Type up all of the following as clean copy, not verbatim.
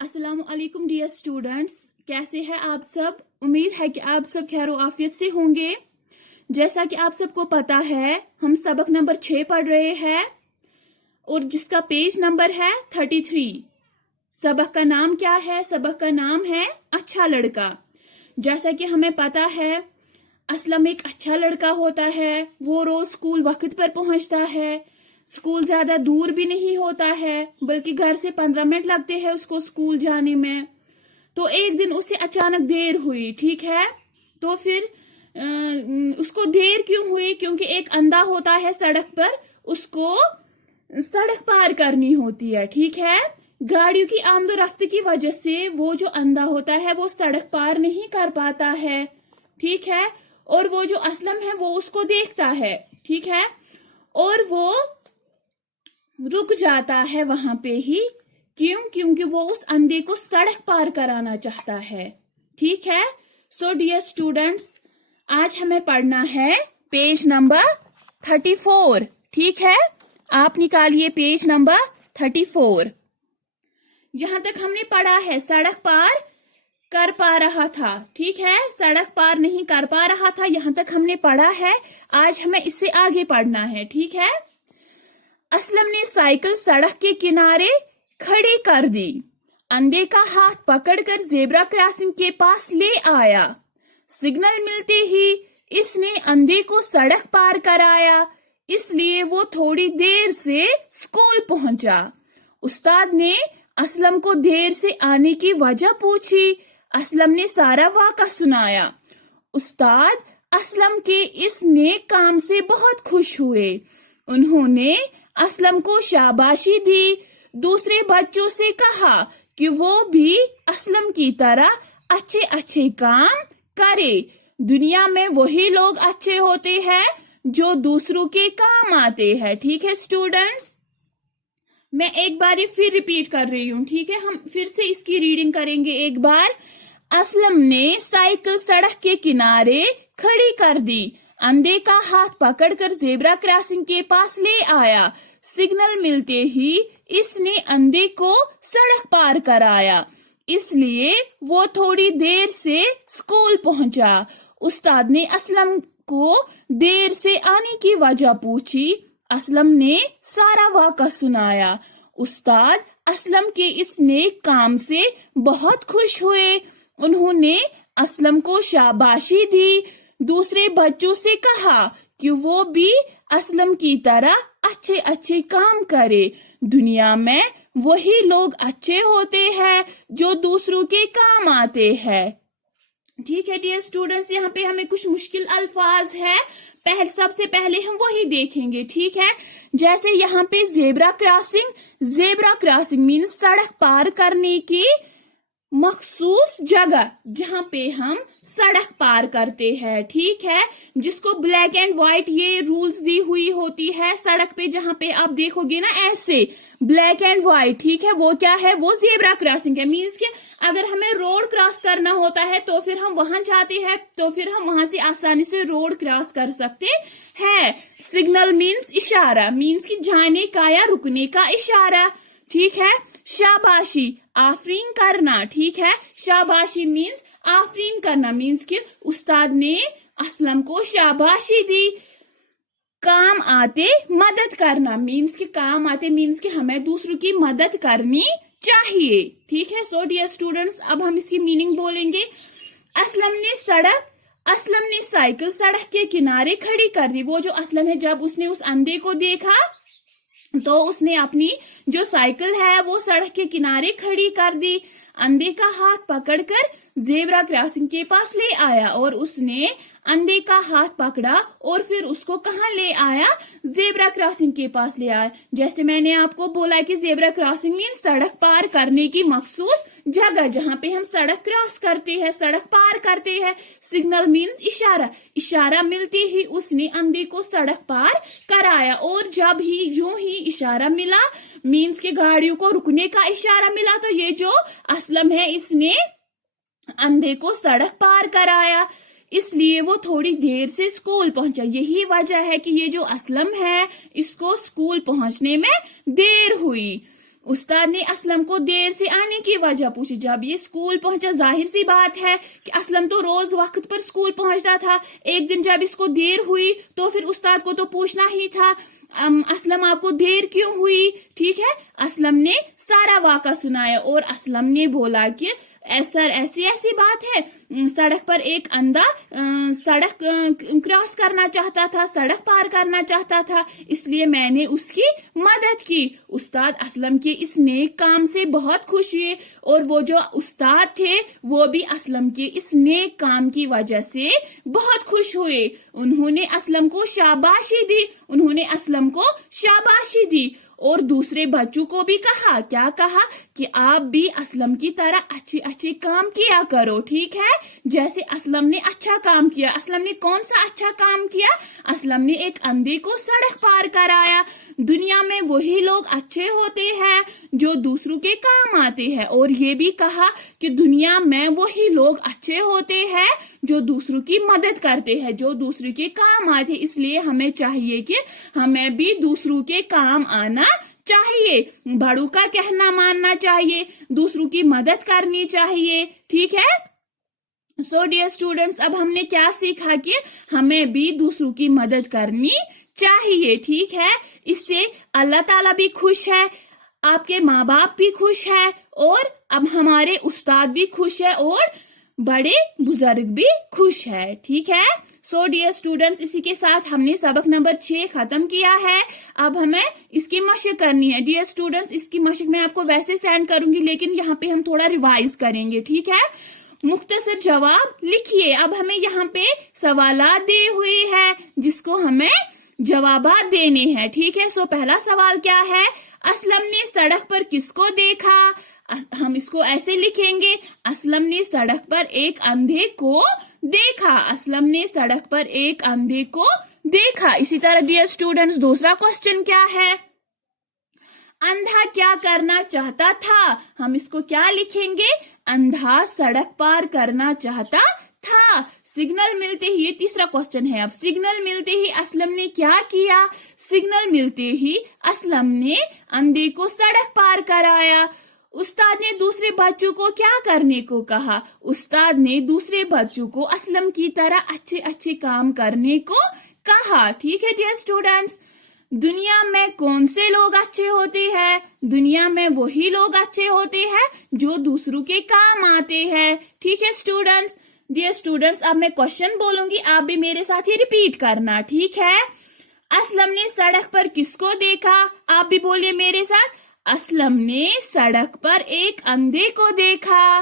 अस्सलाम वालेकुम dear students, कैसे हैं आप सब। उम्मीद है कि आप सब खैर आफियत से होंगे। जैसा कि आप सबको पता है, हम सबक नंबर 6 पढ़ रहे हैं और जिसका पेज नंबर है 33। सबक का नाम क्या है? सबक का नाम है अच्छा लड़का। जैसा कि हमें पता है, असलम एक अच्छा लड़का होता है। वो रोज स्कूल वक्त पर पहुंचता है। स्कूल ज्यादा दूर भी नहीं होता है, बल्कि घर से 15 मिनट लगते हैं उसको स्कूल जाने में। तो एक दिन उसे अचानक देर हुई, ठीक है। तो फिर उसको देर क्यों हुई? क्योंकि एक अंधा होता है सड़क पर, उसको सड़क पार करनी होती है, ठीक है। गाड़ियों की आमदोरफ्त की वजह से वो जो अंधा होता है वो सड़क पार नहीं कर पाता है, ठीक है। और वो जो असलम है वो उसको देखता है, ठीक है, और वो रुक जाता है वहां पे ही। क्यों? क्योंकि वो उस अंधे को सड़क पार कराना चाहता है, ठीक है। सो डियर स्टूडेंट्स, आज हमें पढ़ना है पेज नंबर 34, ठीक है। आप निकालिए पेज नंबर 34। यहां तक हमने पढ़ा है सड़क पार कर पा रहा था, ठीक है। सड़क पार नहीं कर पा रहा था, यहां तक हमने पढ़ा है। आज हमें इससे आगे पढ़ना है, ठीक है। असलम ने साइकिल सड़क के किनारे खड़ी कर दी। अंधे का हाथ पकड़कर जेब्रा क्रॉसिंग के पास ले आया। सिग्नल मिलते ही इसने अंधे को सड़क पार कराया, इसलिए वो थोड़ी देर से स्कूल पहुंचा। उस्ताद ने असलम को देर से आने की वजह पूछी। असलम ने सारा वाक़ा सुनाया। उस्ताद असलम के इस नेक काम से बहुत खुश हुए। उन्होंने असलम को शाबाशी दी। दूसरे बच्चों से कहा कि वो भी असलम की तरह अच्छे अच्छे काम करे। दुनिया में वही लोग अच्छे होते हैं जो दूसरों के काम आते हैं, ठीक है स्टूडेंट्स। मैं एक बार फिर रिपीट कर रही हूँ, ठीक है। हम फिर से इसकी रीडिंग करेंगे एक बार। असलम ने साइकिल सड़क के किनारे खड़ी कर दी। अंधे का हाथ पकड़कर जेब्रा क्रॉसिंग के पास ले आया। सिग्नल मिलते ही इसने अंधे को सड़क पार कराया, इसलिए वो थोड़ी देर से स्कूल पहुंचा। उस्ताद ने असलम को देर से आने की वजह पूछी। असलम ने सारा वाक़ा सुनाया। उस्ताद असलम के इस नेक काम से बहुत खुश हुए। उन्होंने असलम को शाबाशी दी। दूसरे बच्चों से कहा कि वो भी असलम की तरह अच्छे अच्छे काम करे। दुनिया में वही लोग अच्छे होते हैं जो दूसरों के काम आते हैं, ठीक है डियर स्टूडेंट्स। यहाँ पे हमें कुछ मुश्किल अल्फाज है, सबसे पहले हम वही देखेंगे, ठीक है। जैसे यहाँ पे जेब्रा क्रॉसिंग मीन्स सड़क पार करने की मखसूस जगह जहां पे हम सड़क पार करते हैं, ठीक है। जिसको ब्लैक एंड व्हाइट ये रूल्स दी हुई होती है सड़क पे, जहां पे आप देखोगे ना ऐसे ब्लैक एंड व्हाइट, ठीक है। वो क्या है? वो जेब्रा क्रॉसिंग है। मीन्स कि अगर हमें रोड क्रॉस करना होता है तो फिर हम वहां जाते हैं, तो फिर हम वहां से आसानी से रोड क्रॉस कर सकते हैं। सिग्नल मीन्स इशारा, मीन्स कि जाने का या रुकने का इशारा, ठीक है। शाबाशी आफरीन करना, ठीक है। शाबाशी मीन्स आफरीन करना, मीन्स कि उस्ताद ने असलम को शाबाशी दी। काम आते मदद करना, मीन्स कि काम आते मीन्स कि हमें दूसरों की मदद करनी चाहिए, ठीक है। सो डियर स्टूडेंट्स, अब हम इसकी मीनिंग बोलेंगे। असलम ने साइकिल सड़क के किनारे खड़ी कर दी। वो जो असलम है, जब उसने उस अंधे को देखा तो उसने अपनी जो साइकिल है वो सड़क के किनारे खड़ी कर दी। अंधे का हाथ पकड़कर जेब्रा क्रॉसिंग के पास ले आया, और उसने अंधे का हाथ पकड़ा और फिर उसको कहाँ ले आया? जेब्रा क्रॉसिंग के पास ले आया। जैसे मैंने आपको बोला कि जेब्रा क्रॉसिंग मीन्स सड़क पार करने की मखसूस जगह जहां पे हम सड़क क्रॉस करते हैं, सड़क पार करते हैं। सिग्नल मीन्स इशारा मिलते ही उसने अंधे को सड़क पार कराया। और जब ही यूं ही इशारा मिला, मीन्स के गाड़ियों को रुकने का इशारा मिला, तो ये जो असलम है इसने अंधे को सड़क पार कराया, इसलिए वो थोड़ी देर से स्कूल पहुंचा। यही वजह है कि ये जो असलम है इसको स्कूल पहुंचने में देर हुई। उस्ताद ने असलम को देर से आने की वजह पूछी। जब ये स्कूल पहुंचा, जाहिर सी बात है कि असलम तो रोज वक्त पर स्कूल पहुंचता था, एक दिन जब इसको देर हुई तो फिर उस्ताद को तो पूछना ही था असलम आपको देर क्यों हुई। ठीक है, असलम ने सारा वाक़ा सुनाया और असलम ने बोला कि सर ऐसी ऐसी बात है, सड़क पर एक अंधा सड़क क्रॉस करना चाहता था, सड़क पार करना चाहता था, इसलिए मैंने उसकी मदद की। उस्ताद असलम के इस नेक काम से बहुत खुश हुए और वो जो उस्ताद थे वो भी असलम के इस नेक काम की वजह से बहुत खुश हुए। उन्होंने असलम को शाबाशी दी, उन्होंने असलम को शाबाशी दी और दूसरे बच्चों को भी कहा, क्या कहा कि आप भी असलम की तरह अच्छे अच्छे काम किया करो। ठीक है, जैसे असलम ने अच्छा काम किया। असलम ने कौन सा अच्छा काम किया? असलम ने एक अंधे को सड़क पार कराया। दुनिया में वही लोग अच्छे होते हैं जो दूसरों के काम आते हैं, और ये भी कहा कि दुनिया में वही लोग अच्छे होते हैं जो दूसरों की मदद करते हैं, जो दूसरों के काम आते हैं। इसलिए हमें चाहिए कि हमें भी दूसरों के काम आना चाहिए, बड़ों का कहना मानना चाहिए, दूसरों की मदद करनी चाहिए। ठीक है, सो डियर स्टूडेंट्स, अब हमने क्या सीखा कि हमें भी दूसरों की मदद करनी चाहिए। ठीक है, इससे अल्लाह ताला भी खुश है, आपके माँ बाप भी खुश है, और अब हमारे उस्ताद भी खुश है, और बड़े बुजुर्ग भी खुश है। ठीक है, सो डियर स्टूडेंट्स, इसी के साथ हमने सबक नंबर 6 खत्म किया है। अब हमें इसकी मशक करनी है। डियर स्टूडेंट्स, इसकी मशक मैं आपको वैसे सेंड करूंगी, लेकिन यहाँ पे हम थोड़ा रिवाइज करेंगे। ठीक है, मुख्तसर जवाब लिखिए। अब हमें यहाँ पे सवालात दिए हुए हैं जिसको हमें जवाबात देने हैं। ठीक है, सो पहला सवाल क्या है? असलम ने सड़क पर किसको देखा? हम इसको ऐसे लिखेंगे, असलम ने सड़क पर एक अंधे को देखा। असलम ने सड़क पर एक अंधे को देखा। इसी तरह डियर स्टूडेंट्स, दूसरा क्वेश्चन क्या है? अंधा क्या करना चाहता था? हम इसको क्या लिखेंगे? अंधा सड़क पार करना चाहता था। सिग्नल मिलते ही, ये तीसरा क्वेश्चन है। अब सिग्नल मिलते ही असलम ने क्या किया? सिग्नल मिलते ही असलम ने अंधे को सड़क पार कराया। उस्ताद ने दूसरे बच्चों को क्या करने को कहा? उस्ताद ने दूसरे बच्चों को असलम की तरह अच्छे अच्छे काम करने को कहा। ठीक है डियर स्टूडेंट्स, दुनिया में कौन से लोग अच्छे होते हैं? दुनिया में वही लोग अच्छे होते हैं जो दूसरों के काम आते हैं। ठीक है स्टूडेंट्स, डियर स्टूडेंट्स, अब मैं क्वेश्चन बोलूंगी, आप भी मेरे साथ ही रिपीट करना। ठीक है, असलम ने सड़क पर किसको देखा? आप भी बोलिए मेरे साथ, असलम ने सड़क पर एक अंधे को देखा।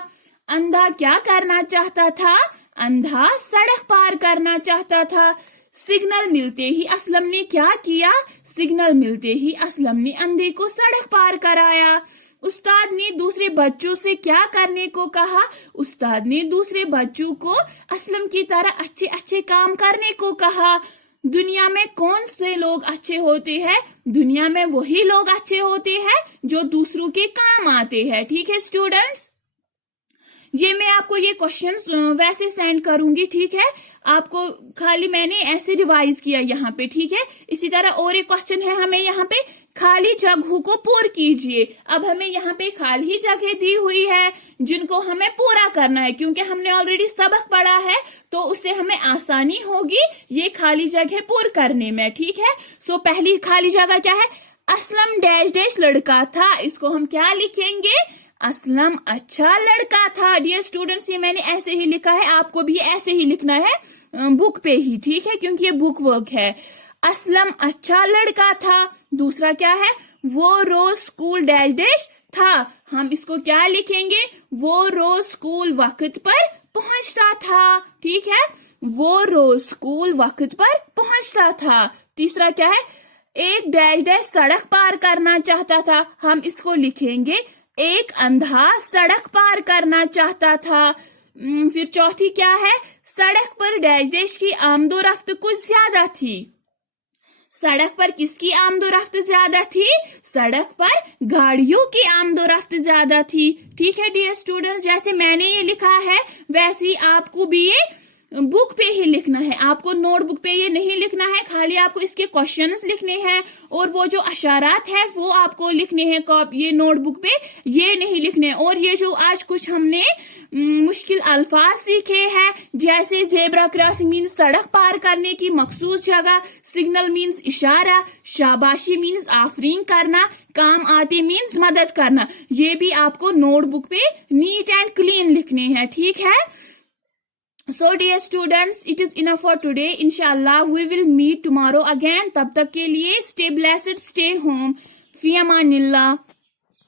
अंधा क्या करना चाहता था? अंधा सड़क पार करना चाहता था। सिग्नल मिलते ही असलम ने क्या किया? सिग्नल मिलते ही असलम ने अंधे को सड़क पार कराया। उस्ताद ने दूसरे बच्चों से क्या करने को कहा? उस्ताद ने दूसरे बच्चों को असलम की तरह अच्छे अच्छे काम करने को कहा। दुनिया में कौन से लोग अच्छे होते हैं? दुनिया में वही लोग अच्छे होते हैं जो दूसरों के काम आते हैं। ठीक है स्टूडेंट्स, ये मैं आपको ये क्वेश्चन वैसे सेंड करूंगी। ठीक है, आपको खाली मैंने ऐसे रिवाइज किया यहाँ पे। ठीक है, इसी तरह और एक क्वेश्चन है हमें यहाँ पे, खाली जगहों को पूर्ण कीजिए। अब हमें यहाँ पे खाली जगह दी हुई है जिनको हमें पूरा करना है, क्योंकि हमने ऑलरेडी सबक पढ़ा है तो उससे हमें आसानी होगी ये खाली जगह पूर्ण करने में। ठीक है, सो पहली खाली जगह क्या है? असलम डैश डैश लड़का था। इसको हम क्या लिखेंगे? असलम अच्छा लड़का था। डियर स्टूडेंट्स, ये मैंने ऐसे ही लिखा है, आपको भी ऐसे ही लिखना है बुक पे ही। ठीक है, क्योंकि ये बुक वर्क है। असलम अच्छा लड़का था। दूसरा क्या है? वो रोज स्कूल डैश डैश था। हम इसको क्या लिखेंगे? वो रोज स्कूल वक्त पर पहुंचता था। ठीक है, वो रोज स्कूल वक्त पर पहुंचता था। तीसरा क्या है? एक डैश डैश सड़क पार करना चाहता था। हम इसको लिखेंगे, एक अंधा सड़क पार करना चाहता था। फिर चौथी क्या है? सड़क पर डैश डैश की आमदोरफ्त कुछ ज्यादा थी। सड़क पर किसकी आमदोरफ्त ज्यादा थी? सड़क पर गाड़ियों की आमदोरफ्त ज्यादा थी। ठीक है डियर स्टूडेंट्स, जैसे मैंने ये लिखा है वैसे ही आपको भी ये बुक पे ही लिखना है, आपको नोट बुक पे ये नहीं लिखना है, खाली आपको इसके क्वेश्चंस लिखने हैं और वो जो अशारात है वो आपको लिखने हैं ये नोट बुक पे, ये नहीं लिखने। और ये जो आज कुछ हमने मुश्किल अल्फाज सीखे हैं, जैसे जेब्रा क्रॉसिंग मीन्स सड़क पार करने की मखसूस जगह, सिग्नल मीन्स इशारा, शाबाशी मीन्स आफरीन करना, काम आते मीन्स मदद करना, ये भी आपको नोट बुक पे नीट एंड क्लीन लिखने हैं, ठीक है। So dear students, it is enough for today. Inshallah, we will meet tomorrow again. तब तक के लिए stay blessed, stay home. Fi amanillah.